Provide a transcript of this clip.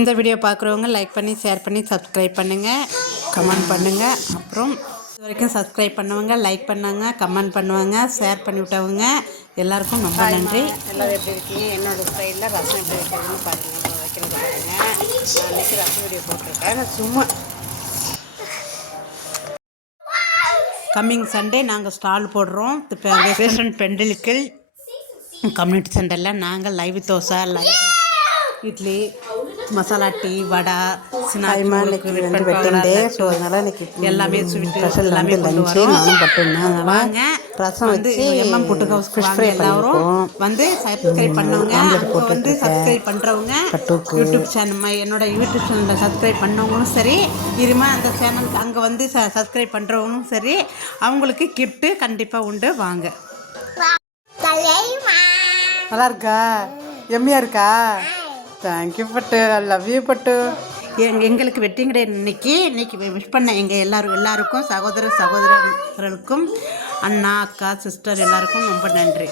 இந்த வீடியோ பார்க்குறவங்க லைக் பண்ணி ஷேர் பண்ணி சப்ஸ்கிரைப் பண்ணுங்கள், கமெண்ட் பண்ணுங்கள். அப்புறம் இது வரைக்கும் சப்ஸ்கிரைப் பண்ணவங்க லைக் பண்ணாங்க, கமெண்ட் பண்ணுவாங்க, ஷேர் பண்ணி விட்டவங்க எல்லாருக்கும் ரொம்ப நன்றி. எல்லோரும் எப்படி இருக்கீங்க? என்னோடய ஸ்டைலில் ரசம் எப்படி வைக்கிறதுன்னு பாருங்கள், வைக்கிறது பாருங்கள். நான் அன்றைக்கி ரசம் வீடியோ போட்டிருக்கேன். சும்மா கம்மிங் சண்டே நாங்கள் ஸ்டால் போடுறோம். பேஷண்ட் பெண்டலுக்கு கம்யூனிட்டி சென்டரில் நாங்கள் live dosa, live idli, masala tea, vada, எல்லாமே ஸ்வீட்டு எல்லாமே கொண்டு வரோம். வாங்க ரசம் வந்து எம்எம் புட்டு ஹவுஸ் வாங்க. எல்லாரும் வந்து சப்ஸ்கிரைப் பண்ணவங்க, வந்து சப்ஸ்கிரைப் பண்ணுறவங்க, யூடியூப் சேனல் என்னோட யூடியூப் சேனலில் சப்ஸ்கிரைப் பண்ணவங்களும் சரி, இருமா அந்த சேனலுக்கு அங்கே வந்து சப்ஸ்கிரைப் பண்ணுறவங்களும் சரி, அவங்களுக்கு கிஃப்ட்டு கண்டிப்பாக உண்டு. வாங்க. நல்லா இருக்கா? எம்மியாக இருக்கா? தேங்க்யூ பட்டு, ஐ லவ் யூ பட்டு. எங்களுக்கு வெட்டிங் டே இன்னைக்கு விஷ் பண்ண எங்கள் எல்லாருக்கும் சகோதரர்களுக்கும் அண்ணா, அக்கா, சிஸ்டர் எல்லாருக்கும் ரொம்ப நன்றி.